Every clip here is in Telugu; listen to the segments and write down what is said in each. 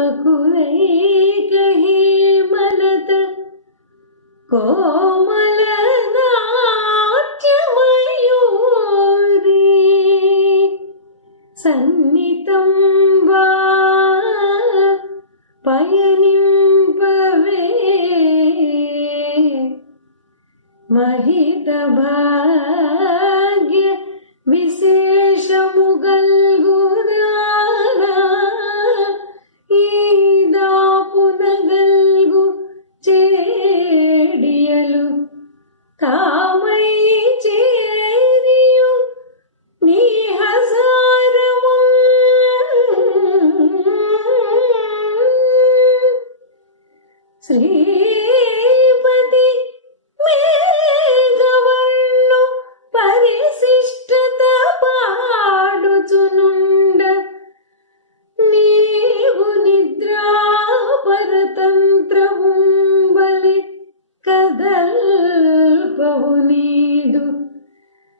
उपकुलैकहे मलत कोमलनाट्यमयोरे सन्नितं वा पयनिम्बवे महितभाग्य विशेष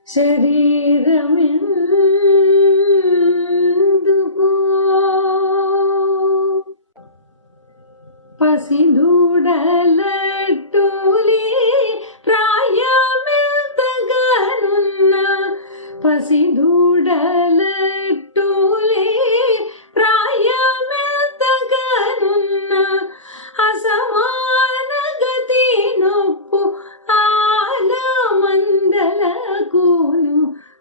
ശരീരമെന്തുകോ പസിതൂടലട്ടോലി പ്രായമെത്തകനുന്ന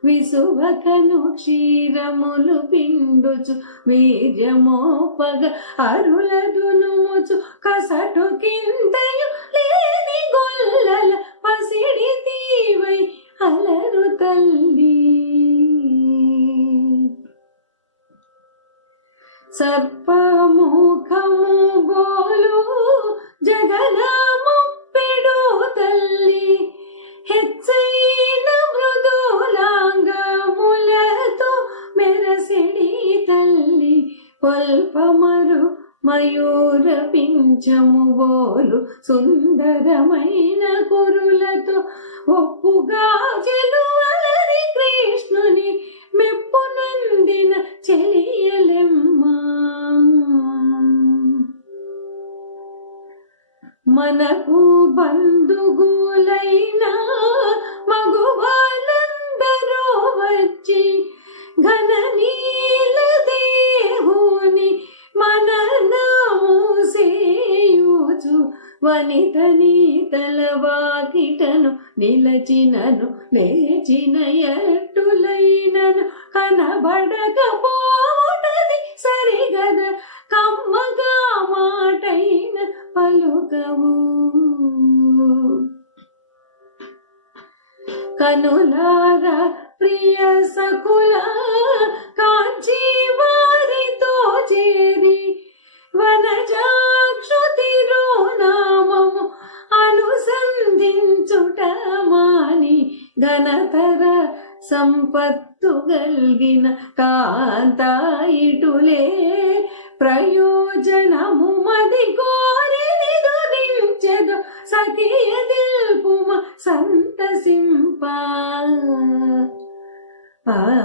విసువకను క్షీరములు పిండుచు వీర్యమోపగ అరులదునుముచు కసటు కిందయు లేని గొల్లల పసిడి తీవై అలరు తల్లి. సర్ప కొల్పమరు మయూర పింఛము బోలు సుందరమైన కురులతో ఒప్పుగా చెలువలరి కృష్ణుని మెప్పునందిన చెలియలెమ్మా. మనకు బంధుగు వనితని తలవాకిటను నిలచినను లేచిన ఎట్టులైనను కనబడకపోటది సరిగద కమ్మగా మాటైన పలుకవు. కనులారా ప్రియ సకుల ఘనతర సంపత్తు గల్గిన కాంతాయిటులే ప్రయోజనము మది కోరి నిదురించెదు సఖియ దిల్పుమ సంతసింప. ఆ